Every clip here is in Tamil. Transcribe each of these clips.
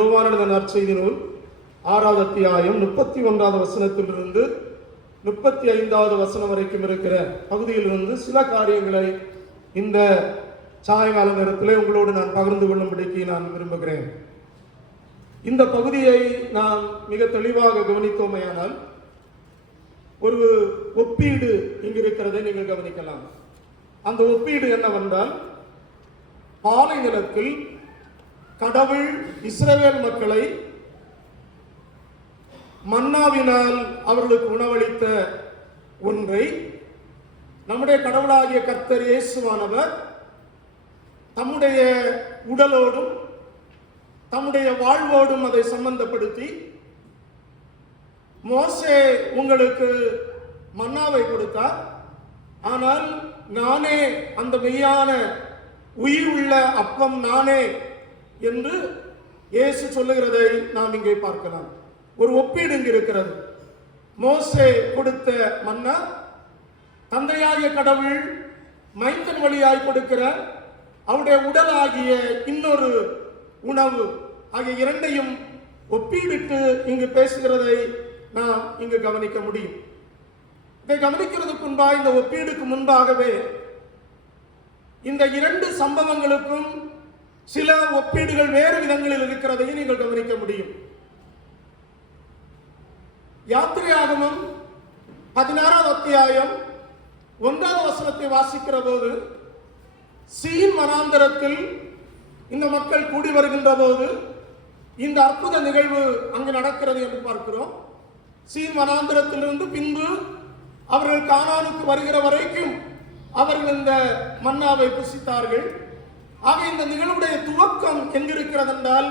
யோவானந்த நற்செய்தி நூல் ஆறாவது அத்தியாயம் முப்பத்தி ஒன்றாவது வசனத்திலிருந்து முப்பத்தி ஐந்தாவது வசனம் வரைக்கும் இருக்கிற பகுதியிலிருந்து சில காரியங்களை இந்த சாயங்கால நேரத்தில் உங்களோடு நான் பகிர்ந்து கொள்ளும்படிக்கு நான் விரும்புகிறேன். இந்த பகுதியை நாம் மிக தெளிவாக கவனித்தோமையானால் ஒரு ஒப்பீடு இங்கு இருக்கிறதை நீங்கள் கவனிக்கலாம். அந்த ஒப்பீடு என்னவென்றால் பாலை நிலத்தில் கடவுள் இஸ்ரவேல் மக்களை மன்னாவினால் அவர்களுக்கு உணவளித்த ஒன்றை நம்முடைய கடவுளாகிய கர்த்தர் இயேசுவானவர் தம்முடைய உடலோடும் தம்முடைய வாழ்வோடும் அதை சம்பந்தப்படுத்தி மோசே உங்களுக்கு மன்னாவை கொடுத்தார். ஆனால் நானே அந்த மெய்யான உயிர் உள்ள அப்பம் நானே என்று இயேசு சொல்லுகிறதை நாம் இங்கே பார்க்கலாம். ஒரு ஒப்பீடு இங்கு இருக்கிறது. மோசே கொடுத்த மன்னா தந்தையாகிய கடவுள் மைந்தன் வழியாய் கொடுக்கிற அவருடைய உடலாகிய இன்னொரு உணவு ஆகிய இரண்டையும் ஒப்பீடுட்டு இங்கு பேசுகிறதை நாம் இங்கு கவனிக்க முடியும். இதை கவனிக்கிறதுக்கு முன்பாக இந்த ஒப்பீடுக்கு முன்பாகவே இந்த இரண்டு சம்பவங்களுக்கும் சில ஒப்பீடுகள் வேறு விதங்களில் இருக்கிறதையும் நீங்கள் கவனிக்க முடியும். யாத்திரையாகமம் பதினாறாவது அத்தியாயம் ஒன்றாவது வசனத்தை வாசிக்கிற போது சீன் வனாந்தரத்தில் இந்த மக்கள் கூடி வருகின்ற போது இந்த அற்புத நிகழ்வு அங்கு நடக்கிறது என்று பார்க்கிறோம். சீன் வனாந்தரத்திலிருந்து பின்பு அவர்கள் காணானுக்கு வருகிற வரைக்கும் அவர்கள் இந்த மன்னாவை புசித்தார்கள். ஆக இந்த நிகழ்வுடைய துவக்கம் எங்கிருக்கிறது என்றால்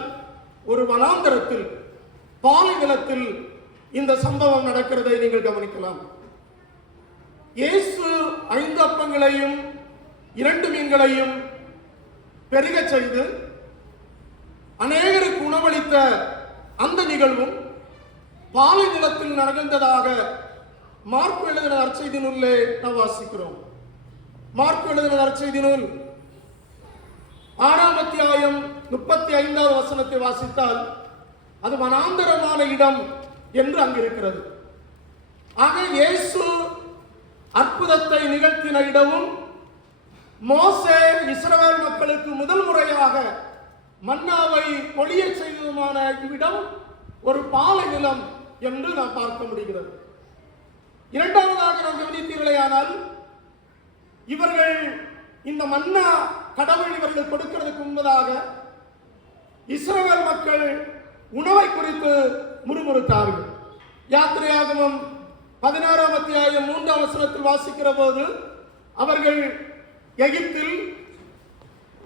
ஒரு வனாந்தரத்தில் பாலைநிலத்தில் இந்த சம்பவம் நடக்கிறதை நீங்கள் கவனிக்கலாம். இயேசு ஐந்து அப்பங்களையும் இரண்டு மீன்களையும் பெருகச் செய்து அநேகருக்கு உணவளித்த அந்த நிகழ்வும் பாலை நிலத்தில் நடந்ததாக மார்க்கு எழுதின நற்செய்தி நூலே நாம் வாசிக்கிறோம். மார்க்கு எழுதின நற்செய்தி நூல் ஆறாம் அத்தியாயம் முப்பத்தி ஐந்தாவது வசனத்தை வாசித்தால் அது வனாந்தரமான இடம் என்று அங்கு இருக்கிறது ஆக இயேசு அற்புதத்தை நிகழ்த்தின இடமும் மோசே இஸ்ரவேல் மக்களுக்கு முதல் முறையாக மன்னாவை பொழிய செய்ததுமான இவ்விடம் ஒரு பாலை நிலம் என்று நாம் பார்க்க முடிகிறது. இரண்டாவதாக நாம் கவனித்தீர்களேயானால் இவர்கள் இந்த மன்னா கடவுள் இவர்கள் கொடுக்கிறதுக்கு முன்பதாக இஸ்ரவேல் மக்கள் உணவை குறித்து முறுமுறுத்தார்கள் யாத்திரையாகமம் பதினாறாம் அத்தியாயம் மூன்றாம் வசனத்தில் வாசிக்கிற போது அவர்கள் எகிப்தில்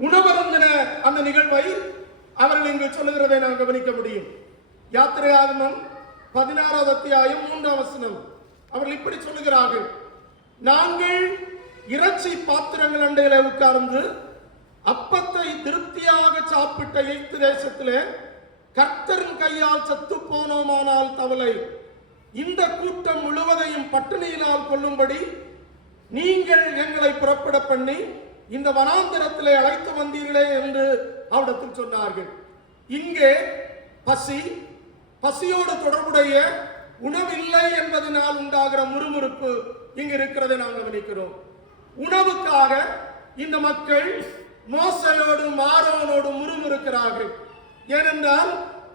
உணவருந்தின அந்த நிகழ்வை அவர்கள் இங்கு சொல்லுகிறதை நாம் கவனிக்க முடியும். யாத்திரையாகமம் பதினாறாவது அத்தியாயம் மூன்றாம் வசனம். அவர்கள் இப்படி சொல்லுகிறார்கள். நாங்கள் இறைச்சி பாத்திரங்கள் அண்டையில உட்கார்ந்து அப்பத்தை திருப்தியாக சாப்பிட்ட எய்த்து தேசத்திலே கர்த்தரின் கையால் சத்து போனோமானால் தவளை. இந்த கூட்டம் முழுவதையும் பட்டினியினால் கொள்ளும்படி நீங்கள் எங்களை புறப்பட பண்ணி இந்த வனாந்தரத்திலே அழைத்து வந்தீர்களே என்று அவரிடத்தில் சொன்னார்கள். இங்கே பசி பசியோடு தொடர்புடைய உணவில்லை என்பதனால் உண்டாகிற முறுமுறுப்பு இங்கு இருக்கிறதை நாம் கவனிக்கிறோம். உணவுக்காக இந்த மக்கள் மோசையோடு மாரோனோடு முறுமுறுக்கிறார்கள். ஏனென்றால்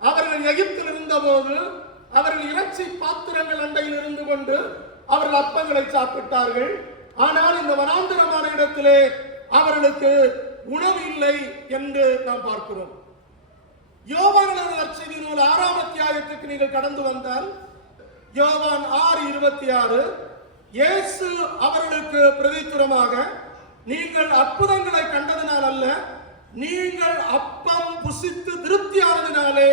அவர்கள் எகிப்தில் இருந்தபோது அவர்கள் இறைச்சி பாத்திரங்கள் அண்டையில் இருந்து கொண்டு அவர்கள் அப்பங்களை சாப்பிட்டார்கள். ஆனால் இந்த வனாந்திரமான இடத்திலே அவர்களுக்கு உணவு இல்லை என்று நாம் பார்க்கிறோம். யோவான் நற்செய்தி நூல் ஆறாம் அத்தியாயத்துக்கு நீங்கள் கடந்து வந்தால் யோவான் ஆறு இருபத்தி ஆறு இயேசு அவர்களுக்கு பிரதித்துரமாக நீங்கள் அற்புதங்களை கண்டதினால் அல்ல நீங்கள் அப்பம் புசித்து திருப்தியானதினாலே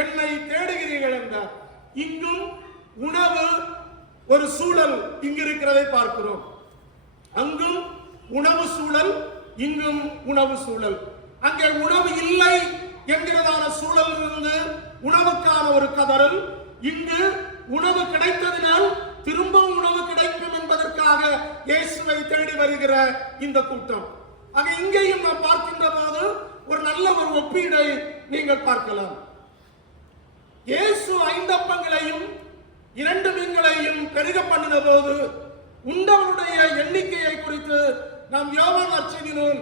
என்னை தேடுகிறீர்கள் என்றார். இங்கும் உணவு ஒரு சூழல் இங்கு இருக்கிறதை பார்க்கிறோம். அங்கும் உணவு சூழல் இங்கும் உணவு சூழல். அங்கே உணவு இல்லை என்கிறதான சூழலில் இருந்து உணவுக்கான ஒரு கதறல் இங்கு உணவு கிடைத்ததினால் திரும்பவும் உணவு கிடைக்கும் என்பதற்காக இயேசுவை தேடி வருகிற இந்த கூட்டம். ஆக இங்கேயும் நாம் பார்க்கின்ற போது ஒரு நல்ல ஒரு ஒப்பீடை நீங்கள் பார்க்கலாம். இயேசு ஐந்தப்பங்களையும் இரண்டு மீன்களையும் பெருக பண்ணின போது உண்டவனுடைய எண்ணிக்கையை குறித்து நாம் யோவான் நற்செய்தி நூல்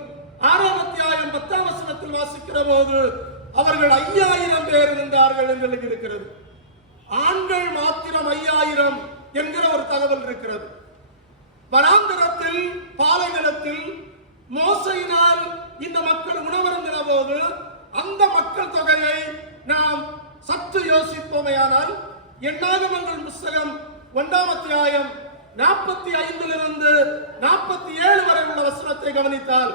ஆறாம் அத்தியாயம் பத்தாம் வசனத்தில் வாசிக்கிற போது அவர்கள் ஐயாயிரம் பேர் இருந்தார்கள் என்று இருக்கிறது ஆண்கள் மாத்திரம் ஐயாயிரம் என்கிற ஒரு தகவல் இருக்கிறது. வராந்தரத்தில் பாலைநிலத்தில் மோசையினால் இந்த மக்கள் உணவருந்தின போது அந்த மக்கள் தொகையை நாம் சற்று யோசிப்போமையானால் எண்ணாகமங்கள் புஸ்தகம் ஒன்றாம் அத்தியாயம் நாற்பத்தி ஐந்திலிருந்து நாற்பத்தி ஏழு வரை உள்ள வசனத்தை கவனித்தால்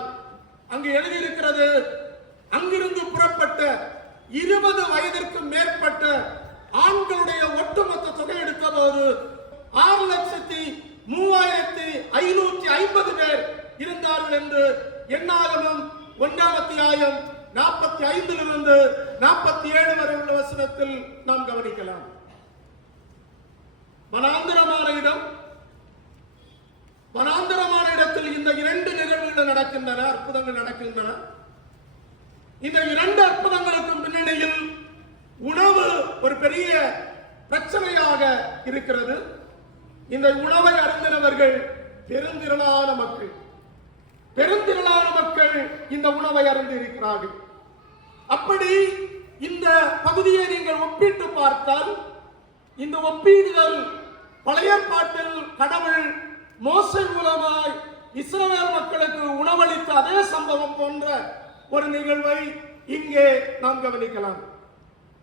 அங்கு எழுதியிருக்கிறது அங்கிருந்து புறப்பட்ட இருபது வயதிற்கு மேற்பட்ட ஆண்களுடைய ஒட்டுமொத்த தொகை எடுத்த போது ஆறு லட்சத்தி மூவாயிரத்தி ஐநூற்றி ஐம்பது பேர் இருந்தார்கள் என்று எண்ணாகமும் ஒன்றாம் அத்தியாயம் நாற்பத்தி ஐந்திலிருந்து நாற்பத்தி ஏழு வரை உள்ள வசனத்தில் நாம் கவனிக்கலாம். வனாந்திரமான இடம். வனாந்திரமான இடத்தில் இந்த இரண்டு நிகழ்வுகள் நடக்கின்றன அற்புதங்கள் நடக்கின்றன. இந்த இரண்டு அற்புதங்களுக்கும் பின்னணியில் உணவு ஒரு பெரிய பிரச்சனையாக இருக்கிறது. இந்த உணவை அருந்தினவர்கள் பெருந்திரளான மக்கள். பெருந்திரளான மக்கள் இந்த உணவை அருந்து இருக்கிறார்கள் அப்படி இந்த பகுதியை நீங்கள் ஒப்பிட்டு பார்த்தால் இந்த ஒப்பீடுதல் பழைய பாட்டில் கடவுள் மோசை மூலமாய் இஸ்ரவேல் மக்களுக்கு உணவளித்த அதே சம்பவம் போன்ற ஒரு நிகழ்வை இங்கே நாம் கவனிக்கலாம்.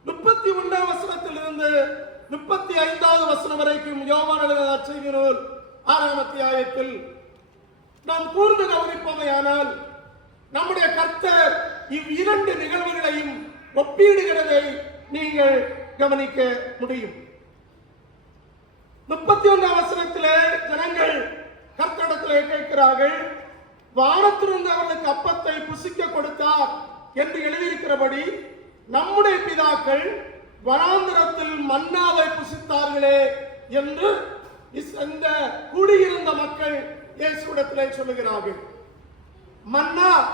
முப்பத்தி ஒன்றாம் வசனத்திலிருந்து முப்பத்தி ஐந்தாவது வசனம் வரைக்கும் யோவான் எழுதின செய்தி நூல் ஆறாம் அத்தியாயத்தில் நாம் கூர்ந்து கவனிப்பவையானால் நம்முடைய கர்த்தர் இரண்டு நிகழ்வுகளையும் ஒப்பீடுகிறதை நீங்கள் கவனிக்க முடியும். முப்பத்தி ஒன்றாம் வசனத்திலே ஜனங்கள் கர்த்தடத்திலே கேட்கிறார்கள் வானத்திலிருந்து அவர்களுக்கு அப்பத்தை புசிக்க கொடுத்தார் என்று எழுதியிருக்கிறபடி நம்முடைய பிதாக்கள் வனாந்திரத்தில் மன்னாவை புசித்தார்களே என்று இந்த கூடியிருந்த மக்கள் இயேசுவிடத்திலே சொல்லுகிறார்கள். மன்னா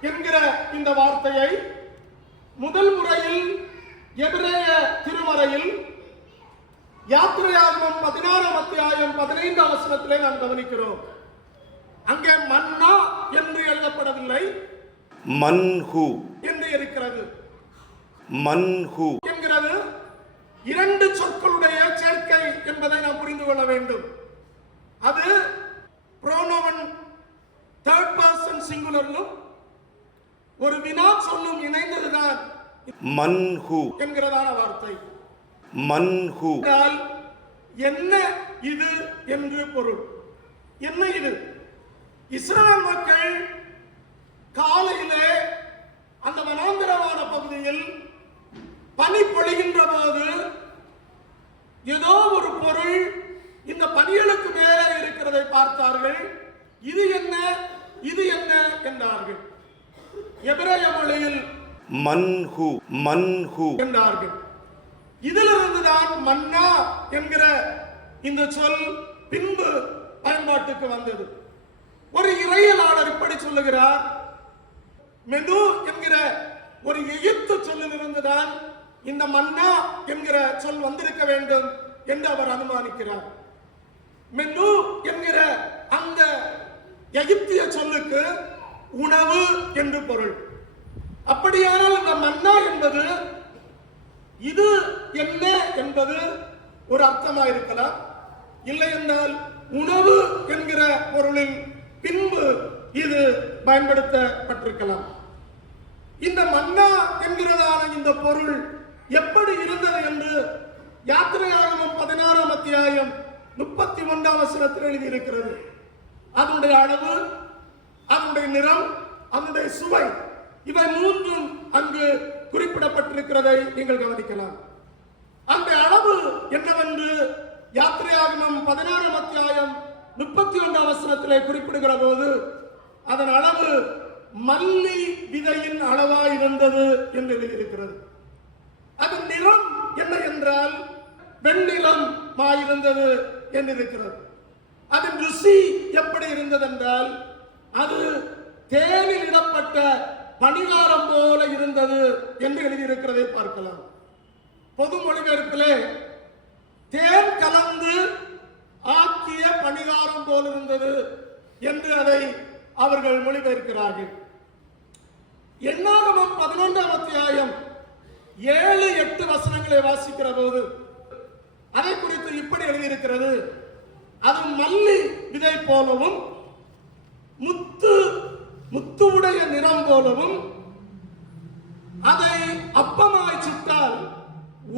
என்கிற இந்த வார்த்தையை முதல் முறையில் எபிரேய திருமறையில் யாத்திரையாகமம் பதினாறாம் அத்தியாயம் பதினைந்தாம் வசனத்திலே நாம் கவனிக்கிறோம். அங்கே மன்னா என்று எழுதப்படவில்லை. மன்ஹு. என்று இருக்கிறது. மன்ஹு. இரண்டு சொற்களுடைய சேர்க்கை என்பதை நாம் புரிந்து கொள்ள வேண்டும். அது புரோனோவன் தேர்ட் பர்சன் சிங்குலரிலும் ஒரு வினா சொல்லும் இணைந்ததுதான். மன்ஹு என்கிறதான வார்த்தை. மன்ஹு என்ன இது என்று பொருள். என்ன இது? இஸ்ரவேல் மக்கள் காலையிலே அந்த வனாந்திரமான பகுதியில் பனி பொழிகின்ற போது ஏதோ ஒரு பொருள் இந்த பனிகளுக்கு மேலே இருக்கிறதை பார்த்தார்கள். இது என்ன? இது என்ன? என்றார்கள். எபிரேய மொழியில் மன்ஹு மன்ஹு. என்றார்கள். இதிலிருந்து தான் மன்னா என்கிற இந்த சொல் பின்பு பயன்பாட்டுக்கு வந்தது. ஒரு இறையலாளர் இப்படி சொல்லுகிறார். மெது என்கிற ஒரு எகிப்து சொல்லிலிருந்து தான் இந்த மன்னா என்கிற சொல் வந்திருக்க வேண்டும் என்று அவர் அனுமானிக்கிறார். மெனு என்கிற அந்த எகிப்திய சொல்லுக்கு உணவு என்று பொருள். அப்படியானால் இந்த மன்னா என்பது இது என்ன என்பது ஒரு அர்த்தமாக இருக்கலாம் இல்லை என்றால் உணவு என்கிற பொருளில் பின்பு இது பயன்படுத்தப்பட்டிருக்கலாம். இந்த மன்னா என்கிறதான இந்த பொருள் எப்படி இருந்தது என்று யாத்திரையாகமம் பதினாறாம் அத்தியாயம் முப்பத்தி ஒன்றாம் வசனத்தில் எழுதியிருக்கிறது. அதனுடைய அளவு அதனுடைய நிறம் அதனுடைய சுவை இவை மூன்றும் அங்கு குறிப்பிடப்பட்டிருக்கிறதை நீங்கள் கவனிக்கலாம். அந்த அளவு என்னவென்று யாத்திரையாகமம் பதினாறாம் அத்தியாயம் முப்பத்தி ஒன்றாம் வசனத்திலே குறிப்பிடுகிற போது அதன் அளவு மல்லி விதையின் அளவாய் இருந்தது என்று எழுதியிருக்கிறது. அதன் நிறம் என்ன என்றால் வெண்ணிலம் மாயிருந்தது என்றிருக்கிறது. அதன் ருசி எப்படி இருந்தது என்றால் அது தேனில் இடப்பட்ட பணிகாரம் போல இருந்தது என்று எழுதியிருக்கிறதை பார்க்கலாம். பொது மொழிபெயர்ப்பிலே தேன் கலந்து ஆக்கிய பணிகாரம் போல் இருந்தது என்று அதை அவர்கள் மொழிபெயர்க்கிறார்கள். எண்ணாகமம் பதினொன்றாம் அத்தியாயம் ஏழு எட்டு வசனங்களை வாசிக்கிற போது அதை குறித்து இப்படி எழுதியிருக்கிறது. அது மல்லி விதை போலவும் முத்து முத்துவுடைய நிறம் போலவும் அதை அப்பமாய் சுட்டால்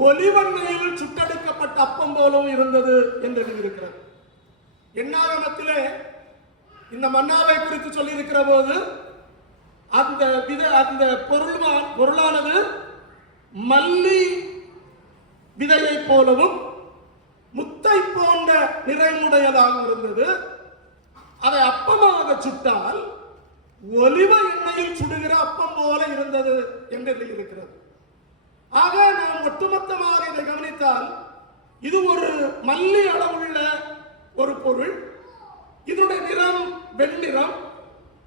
ஒலிவண்ணையில் சுட்டெடுக்கப்பட்ட அப்பம் போலவும் இருந்தது என்று எழுதியிருக்கிறது. எண்ணாகமத்திலே இந்த மன்னாவை குறித்து சொல்லியிருக்கிற போது அந்த வித அந்த பொருள் பொருளானது மல்லி விதையைப் போலவும் முத்தை போன்ற நிறைமுடையதாக இருந்தது. அதை அப்பமாக சுட்டால் ஒலிவ எண்ணெயில் சுடுகிற அப்பம் போல இருந்தது என்று இருக்கிறது. ஆக நாம் ஒட்டுமொத்தமாக இதை கவனித்தால் இது ஒரு மல்லி அளவுள்ள ஒரு பொருள். இதனுடைய நிறம் வெண்ணிறம்.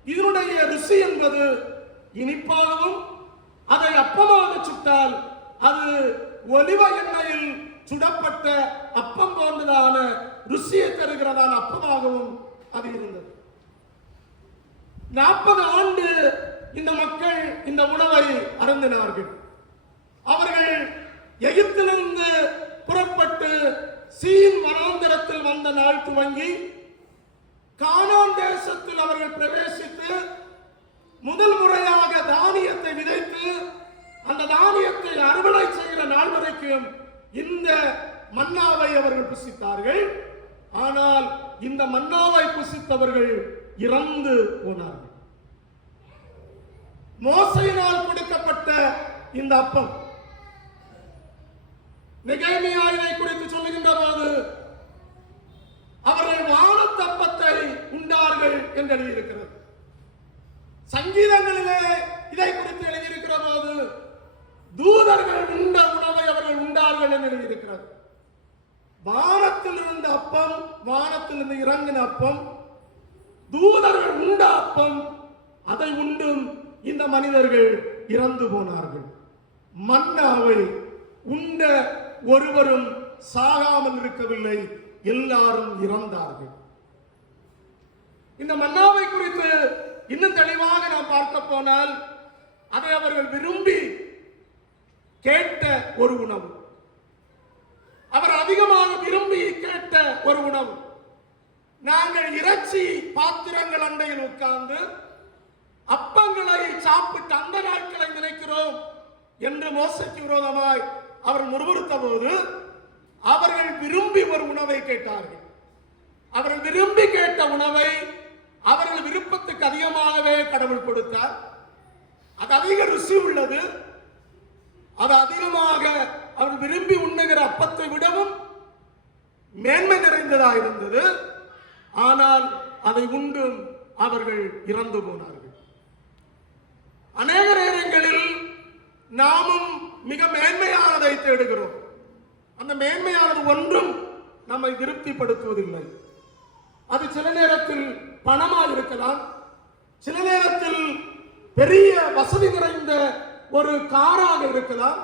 இதனுடைய ருசி என்பது இனிப்பாகவும் அப்பமாக சுட்டால் அது ஒலிவ எண்ணெயில் சுடப்பட்ட அப்பம் போன்றதான ருசியை தருகிறதான அப்பமாகவும் அது இருந்தது. நாற்பது ஆண்டு இந்த மக்கள் இந்த உணவை அருந்தினார்கள். அவர்கள் எகிப்திலிருந்து புறப்பட்டு சீன் வனாந்தரத்தில் வந்த நாள் துவங்கி கானான் தேசத்தில் அவர்கள் பிரவேசித்து முதல் முறையாக தானியத்தை விதைத்து அந்த தானியத்தை அறுவடை செய்கிற நாள் வரைக்கும் இந்த மன்னாவை அவர்கள் புசித்தார்கள். ஆனால் இந்த மன்னாவை புசித்தவர்கள் இறந்து போனார்கள். மோசையினால் கொடுக்கப்பட்ட இந்த அப்பம். நிகழ்மையாயினை இதை குறித்து சொல்லுகின்ற போது அவர்கள் வானத்தப்பத்தை உண்டார்கள் என்று எழுதியிருக்கிறது சங்கீதங்களிலே இதை குறித்து தூதர்கள் உண்ட உணவை அவர்கள் உண்டார்கள் என்று எழுதியிருக்கிறது. வானத்தில் இருந்த அப்பம் வானத்தில் இருந்து இறங்கின அப்பம் தூதர்கள் உண்ட அப்பம் அதை உண்டும் இந்த மனிதர்கள் இறந்து போனார்கள். மன்னாவை உண்ட ஒருவரும் சாகாமல் இருக்கவில்லை எல்லாரும் இறந்தார்கள். இந்த மன்னாவை குறித்து இன்னும் தெளிவாக நாம் பார்க்க போனால் அதை அவர்கள் விரும்பி கேட்ட ஒரு உணவு. அவர் அதிகமாக விரும்பி கேட்ட ஒரு உணவு. நாங்கள் இறைச்சி பாத்திரங்கள் அண்டையில் உட்கார்ந்து அப்பங்களை சாப்பிட்டு அந்த நாட்களை நினைக்கிறோம் என்று மோசைக்கு விரோதமாய் அவர் முறுமுறுத்த போது அவர்கள் விரும்பி ஒரு உணவை கேட்டார்கள். அவர்கள் விரும்பி கேட்ட உணவை அவர்கள் விருப்பத்துக்கு அதிகமாகவே கடவுள் கொடுத்தார். அது அதிக ருசி உள்ளது. அது அதிகமாக அவர் விரும்பி உண்ணுகிற அப்பத்தை விடவும் மேன்மை நிறைந்ததாக இருந்தது. ஆனால் அதை உண்டும் அவர்கள் இறந்து போனார்கள். அநேக நேரங்களில் நாமும் மிக மேன்மையானதை தேடுகிறோம். அந்த மேன்மையானது ஒன்றும் நம்மை திருப்திப்படுத்துவதில்லை. அது சில நேரத்தில் பணமாக இருக்கலாம். சில நேரத்தில் பெரிய வசதி நிறைந்த ஒரு காராக இருக்கலாம்.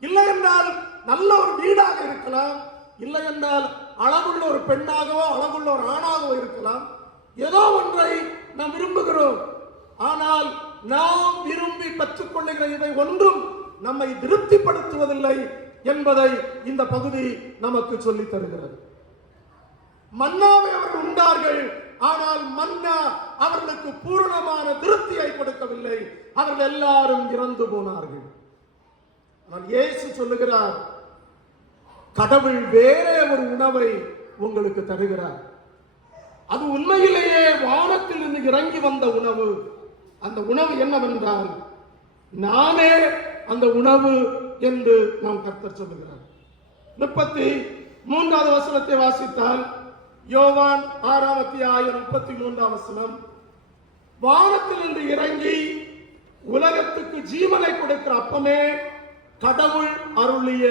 இல்லை என்றால் நல்ல ஒரு வீடாக இருக்கலாம். இல்லை என்றால் அழகுள்ள ஒரு பெண்ணாகவோ அழகுள்ள ஒரு ஆணாகவோ இருக்கலாம். ஏதோ ஒன்றை நாம் விரும்புகிறோம். ஆனால் நாம் விரும்பி பெற்றுக்கொள்ளுகிற இவை ஒன்றும் நம்மை திருப்திப்படுத்துவதில்லை என்பதை இந்த பகுதி நமக்கு சொல்லித் தருகிறது. மன்னாவை அவர்கள் உண்டார்கள். ஆனால் மன்னா அவர்களுக்கு பூரணமான திருப்தியை கொடுக்கவில்லை. அவர்கள் எல்லாரும் இறந்து போனார்கள். ஆனால் இயேசு சொல்லுகிறார் கடவுள் வேறே ஒரு உணவை உங்களுக்கு தருகிறார். அது உண்மையிலேயே வானத்தில் இருந்து இறங்கி வந்த உணவு. அந்த உணவு என்னவென்றால் நானே அந்த உணவு என்று நாம் கர்த்தர் சொல்லுகிறார். முப்பத்தி மூன்றாவது வசனத்தை வாசித்தால் யோவான் ஆறாம் அத்தியாயம் முப்பத்தி மூன்றாம் வசனம் வானத்திலிருந்து இறங்கி உலகத்துக்கு ஜீவனை கொடுக்கிற அப்பமே கடவுள் அருளிய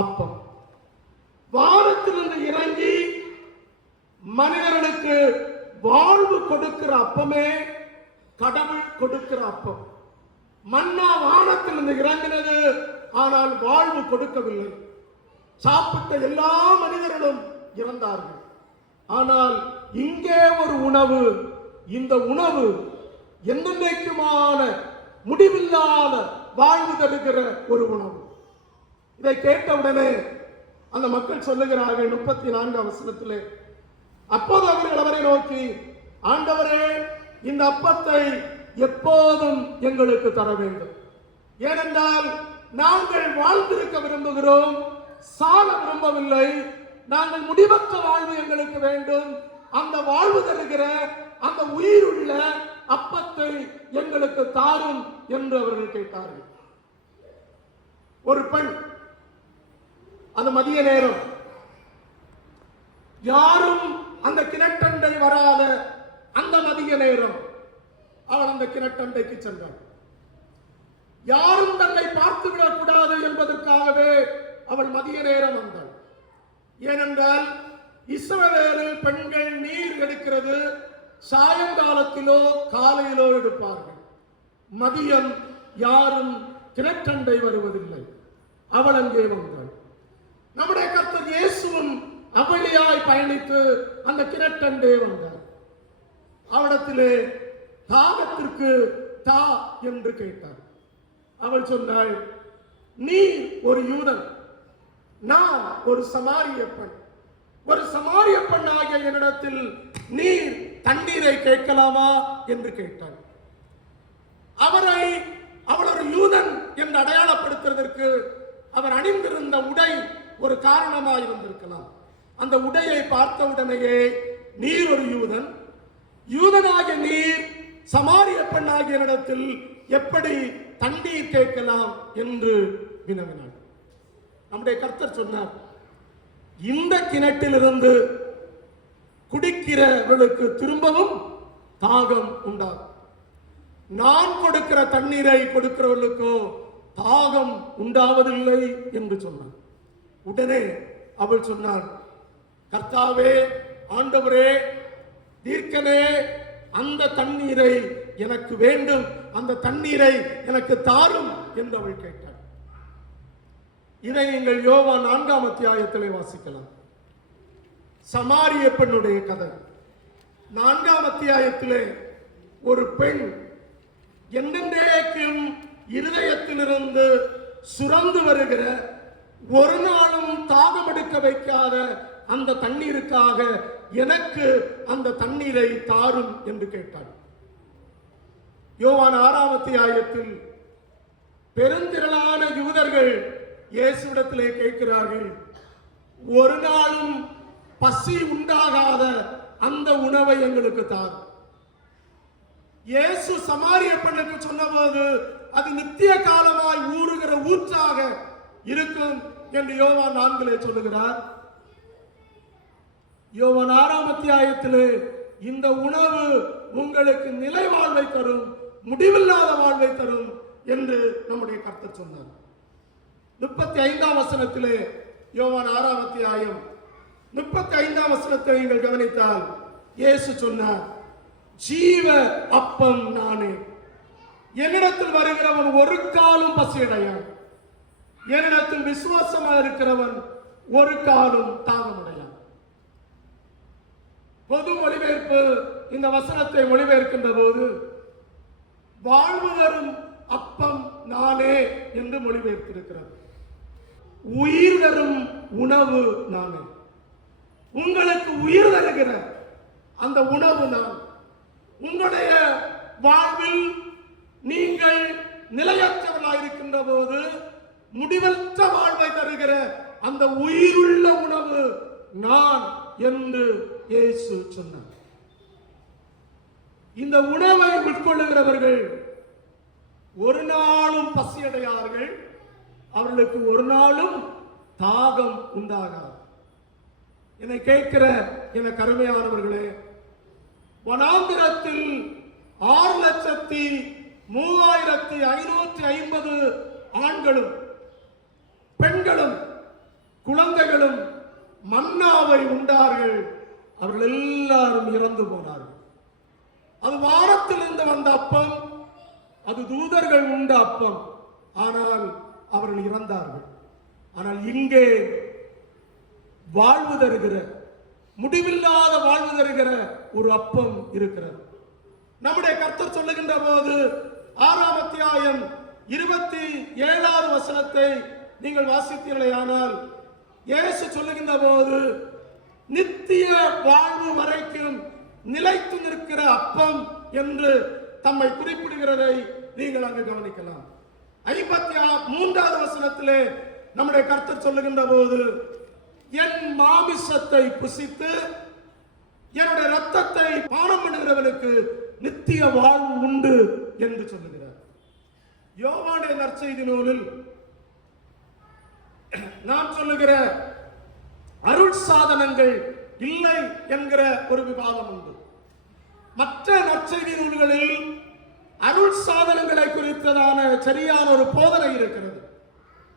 அப்பம். வானத்திலிருந்து இறங்கி மனிதர்களுக்கு வாழ்வு கொடுக்கிற அப்பமே கடவுள் கொடுக்கிற அப்பம். மன்னா வானத்திலிருந்து இறங்கினது ஆனால் வாழ்வு கொடுக்கவில்லை. சாப்பிட்ட எல்லா மனிதர்களும் இறந்தார்கள். ஆனால் இங்கே ஒரு உணவு இந்த உணவு என்னென்னைக்குமான முடிவில்லாத வாழ்வு தடுக்கிற ஒரு உணவு. இதை கேட்டவுடனே அந்த மக்கள் சொல்லுகிறார்கள் முப்பத்தி நான்கு அவசரத்தில் அப்போது அவர்கள் அவரை நோக்கி ஆண்டவரே இந்த அப்பத்தை எப்போதும் எங்களுக்கு தர வேண்டும். ஏனென்றால் நாங்கள் வாழ்ந்திருக்க விரும்புகிறோம் சாக விரும்பவில்லை நாங்கள் முடிவற்ற வாழ்வு எங்களுக்கு வேண்டும். அந்த வாழ்வு தருகிற அந்த உயிருள்ள அப்பத்தை எங்களுக்கு தாரும் என்று அவர்கள் கேட்டார்கள். ஒரு பெண் அது மதிய நேரம். யாரும் அந்த கிணற்றண்டை வராத அந்த மதிய நேரம் அவள் அந்த கிணற்றண்டைக்கு சென்றாள். யாரும் தன்னை பார்த்து கூடாது என்பதற்காகவே அவள் மதிய நேரம் வந்தாள். ஏனென்றால் இஸ்ரவேலில் பெண்கள் நீர் எடுக்கிறது சாயங்காலத்திலோ காலையிலோ எடுப்பார்கள். மதியம் யாரும் கிணற்றண்டை வருவதில்லை. அவள் அங்கே வந்தாள். நம்முடைய கர்த்தர் இயேசுவும் அவளியாய் பயணித்து அந்த கிணற்றண்டே வந்தார். அவடத்திலே தாகத்திற்கு தா என்று கேட்டார். அவள் சொன்னாள் நீ ஒரு யூதன். நான் ஒரு சமாரிய பெண் ஒரு சமாரிய பெண் ஆகிய என்னிடத்தில் நீர் தண்ணீரை கேட்கலாமா என்று கேட்டாள். அவரை அவள் ஒரு யூதன் என்று அடையாளப்படுத்துவதற்கு அவர் அணிந்திருந்த உடை ஒரு காரணமாக இருந்திருக்கலாம் அந்த உடையை பார்த்த உடனேயே நீர் ஒரு யூதன். யூதனாகிய நீர் சமாரிய பெண்ணாகிய இடத்தில் எப்படி தண்ணீர் கேட்கலாம் என்று வினவினார் நம்முடைய கர்த்தர் சொன்னார் இந்த கிணற்றிலிருந்து குடிக்கிறவர்களுக்கு திரும்பவும் தாகம் உண்டாகும். நான் கொடுக்கிற தண்ணீரை கொடுக்கிறவர்களுக்கோ தாகம் உண்டாவதில்லை என்று சொன்னார் உடனே அவள் சொன்னாள் கர்த்தாவே ஆண்டவரே தீர்க்கனே அந்த தண்ணீரை எனக்கு வேண்டும் அந்த தண்ணீரை எனக்கு தாரும் என்று அவள் கேட்டாள். இதை நீங்கள் யோவா நான்காம் அத்தியாயத்திலே வாசிக்கலாம். சமாரிய பெண்ணுடைய கதை. நான்காம் அத்தியாயத்திலே ஒரு பெண் என்னென்றைக்கும் இருதயத்திலிருந்து சுரந்து வருகிற ஒரு நாளும் தாகம் எடுக்க வைக்காத அந்த தண்ணீருக்காக எனக்கு அந்த தண்ணீரை தாரும் என்று கேட்டாள். யோவான் ஆறாம் அத்தியாயத்தில் பெருந்திரளான யூதர்கள் இயேசுவிடத்திலே கேட்கிறார்கள் ஒரு நாளும் பசி உண்டாகாத அந்த உணவை எங்களுக்கு தார். இயேசு சமாரிய பெண்ணுக்கு சொன்னபோது அது நித்திய காலமாய் ஊறுகிற ஊற்றாக இருக்கும் என்று யோவான் நான்கிலே சொல்லுகிறார். யோவான் ஆறாம் அத்தியாயத்திலே இந்த உணவு உங்களுக்கு நிலை வாழ்வை தரும் முடிவில்லாத வாழ்வை தரும் என்று நம்முடைய கர்த்தர் சொன்னார். முப்பத்தி ஐந்தாம் வசனத்திலே யோவான் ஆறாம் அத்தியாயம் முப்பத்தி ஐந்தாம் வசனத்தை நீங்கள் கவனித்தால் இயேசு சொன்னார் ஜீவ அப்பம் நானே. என்னிடத்தில் வருகிறவன் ஒரு காலும் பசியடையான் என்னிடத்தில் விசுவாசமா இருக்கிறவன் ஒரு காலும் தாகமடையான் பொது மொழிபெயர்ப்பு இந்த வசனத்தை மொழிபெயர்க்கின்ற போது வாழ்வு தரும் அப்பம் நானே என்று மொழிபெயர்த்திருக்கிறார் உயிர் தரும் உணவு நானே. உங்களுக்கு உயிர் தருகிற அந்த உணவு நான் உங்களுடைய வாழ்வில் நீங்கள் நிலையற்றவர்களாக இருக்கின்ற போது முடிவற்ற வாழ்வை தருகிற அந்த உயிருள்ள உணவு நான் என்று இயேசு சொன்னார். இந்த உணவை உட்கொள்ளுகிறவர்கள் ஒரு நாளும் பசியடையார்கள். அவர்களுக்கு ஒரு நாளும் தாகம் உண்டாகாது. என்னை கேட்கிற என கருமையானவர்களே வனாந்திரத்தில் ஆறு லட்சத்தி மூவாயிரத்தி ஐநூற்றி ஐம்பது ஆண்களும் பெண்களும் குழந்தைகளும் மன்னாவை உண்டார்கள். அவர்கள் எல்லாரும் இறந்து போனார்கள். அது வாரத்திலிருந்து வந்த அப்பம் அது தூதர்கள் உண்ட அப்பம். ஆனால் அவர்கள் இறந்தார்கள். ஆனால் இங்கே வாழ்வு தருகிற முடிவில்லாத வாழ்வு தருகிற ஒரு அப்பம் இருக்கிறது. நம்முடைய கர்த்தர் சொல்லுகின்ற போது ஆறாம் அத்தியாயம் இருபத்தி ஏழாவது வசனத்தை நீங்கள் வாசித்தீர்களே ஆனால் இயேசு சொல்லுகின்ற போது நித்திய வாழ்வு வரைக்கும் நிலைத்து நிற்கிற அப்பம் என்று தம்மை குறிப்பிடுகிறதை நீங்கள் அங்கு கவனிக்கலாம். ஐம்பத்தி மூன்றாவது வசனத்திலே நம்முடைய கர்த்தர் சொல்லுகின்ற போது என் மாமிசத்தை புசித்து என்னுடைய ரத்தத்தை பானம் பண்ணுகிறவனுக்கு நித்திய வாழ்வு உண்டு என்று சொல்லுகிறார். யோவானுடைய நற்செய்தி நூலில் நான் சொல்லுகிற அருள் சாதனங்கள் இல்லை என்கிற ஒரு விவாதம் உண்டு. மற்ற நற்செய்தி நூல்களில் அருள் சாதனங்களை குறித்ததான சரியான ஒரு போதனை இருக்கிறது.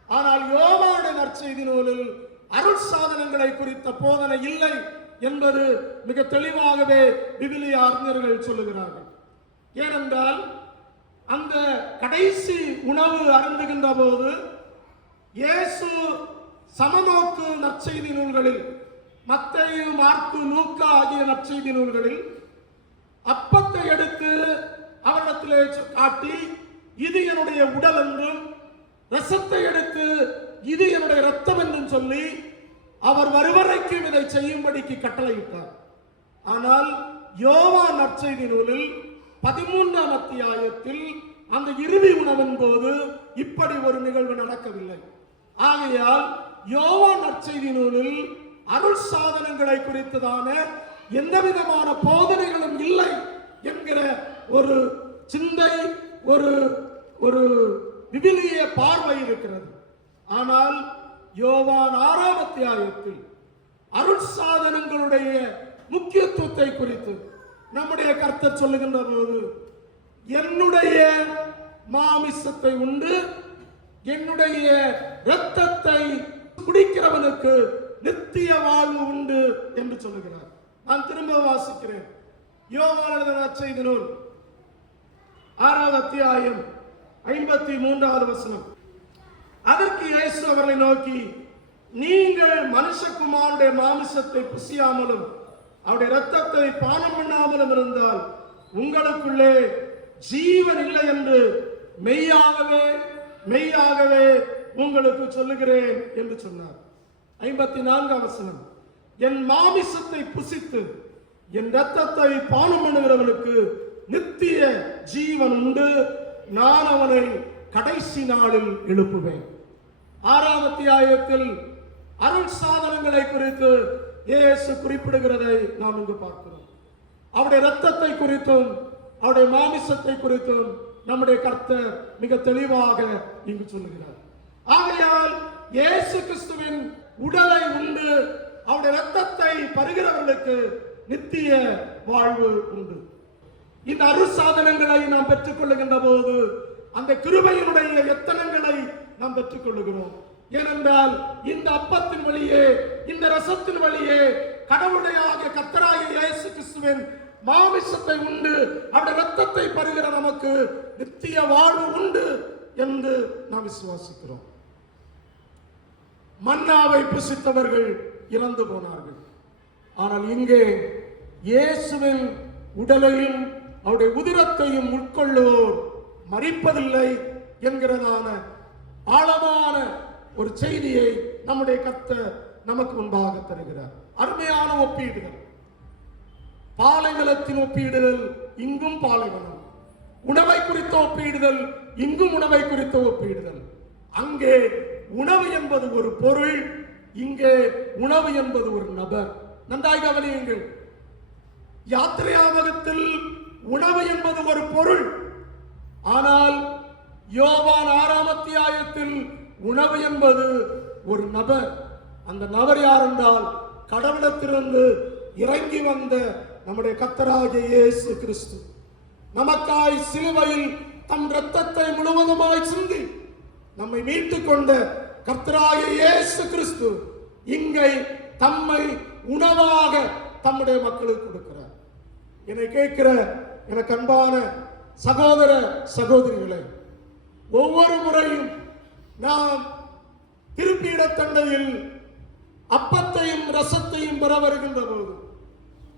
ஆனால் யோவானுடைய நற்செய்தி நூலில் அருள் சாதனங்களை குறித்த போதனை இல்லை என்பது மிக தெளிவாகவே விவிலிய அறிஞர்கள் சொல்லுகிறார்கள். ஏனென்றால் அந்த கடைசி உணவு அருந்துகின்ற போது இயேசு சமநோக்கு நற்செய்தி நூல்களில் மத்தையு மார்க்கு நூக்கா ஆகிய நற்செய்தி நூல்களில் அப்பத்தை எடுத்து அவரிடத்திலே காட்டி இது என்னுடைய உடல் என்றும் ரசத்தை எடுத்து இது என்னுடைய ரத்தம் என்று சொல்லி அவர் வருவரைக்கும் இதை செய்யும்படிக்கு கட்டளையிட்டார். ஆனால் யோவா நற்செய்தி நூலில் பதிமூன்றாம் அத்தியாயத்தில் அந்த இறுதி உணவின் போது இப்படி ஒரு நிகழ்வு நடக்கவில்லை. ஆகையால் யோவா நற்செய்தி நூலில் அருள் சாதனங்களை குறித்ததான எந்த விதமான போதனைகளும் இல்லை என்கிற ஒரு சிந்தை ஒரு ஒரு விவிலிய பார்வை இருக்கிறது. ஆனால் யோவான் ஆறாம் அத்தியாயத்தில் அருள் சாதனங்களுடைய முக்கியத்துவத்தை குறித்து நம்முடைய கர்த்தர் சொல்லுகின்ற போது என்னுடைய மாமிசத்தை உண்டு என்னுடைய இரத்தத்தை குடிக்கிறவனுக்கு நித்திய வாழ்வு உண்டு என்று சொல்லுகிறார். நான் திரும்ப வாசிக்கிறேன். யோவான செய்தி நூல் ஆறாவது அத்தியாயம் ஐம்பத்தி மூன்றாவது வசனம். அதற்கு இயேசு அவர்களை நோக்கி நீங்கள் மனுஷகுமாருடைய மாமிசத்தை புசியாமலும் அவருடைய இரத்தத்தை பானம் பண்ணாமலும் இருந்தால் உங்களுக்குள்ளே ஜீவன் இல்லை என்று மெய்யாகவே மெய்யாகவே உங்களுக்கு சொல்லுகிறேன் என்று சொன்னார். ஐம்பத்தி நான்காம் வசனம். என் மாமிசத்தை புசித்து என் ரத்தத்தை பானம் பண்ணுகிறவனுக்கு நித்திய ஜீவன் உண்டு. நான் அவனை கடைசி நாளில் எழுப்புவேன். ஆறாம் அத்தியாயத்தில் அருள் சாதனங்களை குறித்து இயேசு குறிப்பிடுகிறதை நாம் இங்கு பார்க்கிறோம். அவருடைய ரத்தத்தை குறித்தும் அவருடைய மாமிசத்தை குறித்தும் நம்முடைய கர்த்தர் மிக தெளிவாக இங்கு சொல்லுகிறார். ஆகையால் இயேசு கிறிஸ்துவின் உடலை உண்டு அவருடைய ரத்தத்தை பருகிறவர்களுக்கு நித்திய வாழ்வு உண்டு. இந்த அருள் சாதனங்களை நாம் பெற்று அந்த கிருபையினுடைய எத்தனங்களை நாம் பெற்றுக் கொள்ளுகிறோம் ஏனென்றால் இந்த அப்பத்தின் வழியே இந்த ரசத்தின் வழியே கடவுளுடைய கத்தராய இயேசு கிறிஸ்துவின் மாமிசத்தை உண்டு அவருடைய ரத்தத்தை பருகிற நமக்கு நித்திய வாழ்வு உண்டு என்று நாம் விசுவாசிக்கிறோம். மன்னாவை புசித்தவர்கள் இறந்து போனார்கள். ஆனால் இங்கே இயேசுவின் உடலையும் அவருடைய உதிரத்தையும் உட்கொள்ளுவோர் மறிப்பதில்லை என்கிறதான ஆழமான ஒரு செய்தியை நம்முடைய கத்த நமக்கு முன்பாக தருகிறார். அருமையான ஒப்பீடுகள். பாலைவனத்தின் ஒப்பீடுதல் இங்கும் பாலைவனம் உணவை குறித்த ஒப்பீடுதல் இங்கும் உணவை குறித்த ஒப்பீடுதல் அங்கே உணவு என்பது ஒரு பொருள் இங்கே உணவு என்பது ஒரு நபர். நன்றாய் கவனியுங்கள். யாத்திரையாமகத்தில் உணவு என்பது ஒரு பொருள் ஆனால் யோவான் ஆறாம் அத்தியாயத்தில் உணவு என்பது ஒரு நபர். அந்த நபர் யார் என்றால் கடவுளத்திலிருந்து இறங்கி வந்த நம்முடைய கத்தராகிய இயேசு கிறிஸ்து. நமக்காய் சிலுவையில் தம் இரத்தத்தை முழுவதுமாய் சிந்தி நம்மை மீட்டு கொண்ட கர்த்தராய இயேசு கிறிஸ்து இங்கை தம்மை உணவாக தம்முடைய மக்களுக்கு கொடுக்கிறார். என்னை கேட்கிற எனக்கு அன்பான சகோதர சகோதரிகளே ஒவ்வொரு முறையும் நாம் திருப்பீடத்தண்டையில் அப்பத்தையும் ரசத்தையும் பெற வருகின்ற போது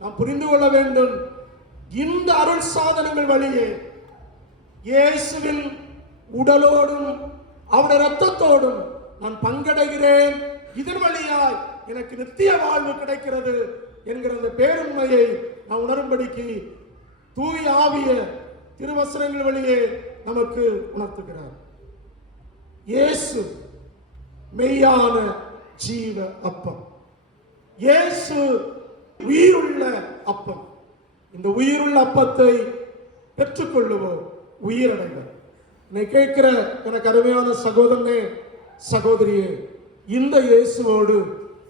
நாம் புரிந்து கொள்ள வேண்டும் இந்த அருள் சாதனங்கள் வழியே இயேசுவின் உடலோடும் அவருடைய ரத்தத்தோடும் நான் பங்கடைகிறேன். இதன் வழியாய் எனக்கு நித்திய வாழ்வு கிடைக்கிறது என்கிற அந்த பேருண்மையை நான் உணரும்படிக்கு தூய ஆவிய திருவசனங்கள் வழியே நமக்கு உணர்த்துகிறார். இயேசு மெய்யான ஜீவ அப்பம். இயேசு உயிருள்ள அப்பம். இந்த உயிருள்ள அப்பத்தை பெற்றுக்கொள்ளுவோம் உயிரடைவர். என்னை கேட்கிற எனக்கு அருமையான சகோதரனே சகோதரியே இந்த இயேசுவோடு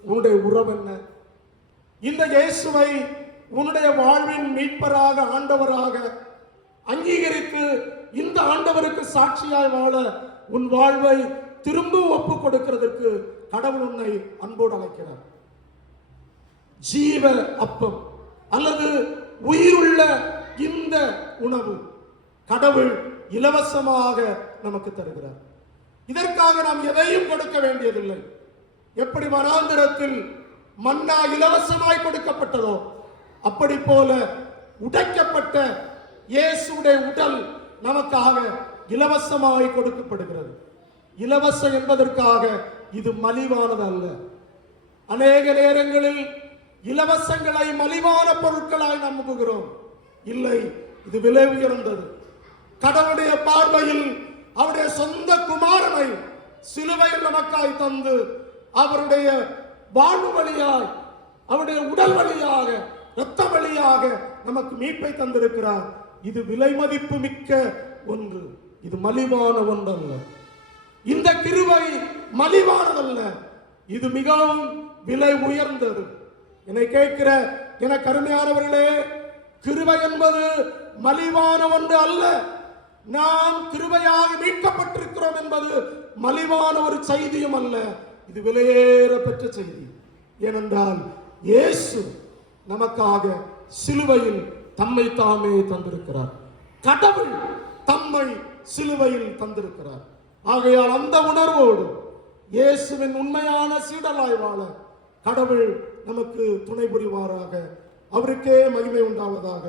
உன்னுடைய உறவு என்ன? இந்த இயேசுவை உன்னுடைய வாழ்வின் மீட்பராக ஆண்டவராக அங்கீகரித்து இந்த ஆண்டவருக்கு சாட்சியாய் வாழ உன் வாழ்வை திரும்ப ஒப்பு கொடுக்கிறதுக்கு கடவுள் உன்னை அன்போடு அழைக்கிறார். ஜீவ அப்பம் அல்லது உயிருள்ள இந்த உணவு கடவுள் இலவசமாக நமக்கு தருகிறார். இதற்காக நாம் எதையும் கொடுக்க வேண்டியதில்லை. எப்படி வனாந்திரத்தில் மன்னா இலவசமாய் கொடுக்கப்பட்டதோ அப்படி போல உடைக்கப்பட்ட இயேசுடைய உடல் நமக்காக இலவசமாக கொடுக்கப்படுகிறது. இலவசம் என்பதற்காக இது மலிவானது அல்ல. அநேக நேரங்களில் இலவசங்களை மலிவான பொருட்களாய் நம்புகிறோம். இல்லை இது விலை உயர்ந்தது. கடவுளுடைய பார்வையில் அவருடைய சொந்த குமாரனை சிலுவையில் நமக்காய் தந்து அவருடைய வாழ்வு வழியாய் அவருடைய உடல் வழியாக இரத்த வழியாக நமக்கு மீட்பை தந்திருக்கிறார். இது விலை மதிப்பு மிக்க ஒன்று. இது மலிவான ஒன்றல்ல. இந்த கிருவை மலிவானதல்ல. இது மிகவும் விலை உயர்ந்தது. என்னை கேட்கிற என கருமையானவர்களே கிருவை என்பது மலிவான ஒன்று அல்ல. நாம் கிருவையாக மீட்கப்பட்டிருக்கிறோம் என்பது மலிவான ஒரு செய்தியும் அல்ல. இது விலையேற பெற்ற செய்தி. ஏனென்றால் இயேசு நமக்காக சிலுவையில் தம்மை தாமே தந்திருக்கிறார். கடவுள் தம்மை சிலுவையில் தந்திருக்கிறார். ஆகையால் அந்த உணர்வோடு இயேசுவின் உண்மையான சீடலாய் வாழ கடவுள் நமக்கு துணை புரிவாராக. அவருக்கே மகிமை உண்டாவதாக.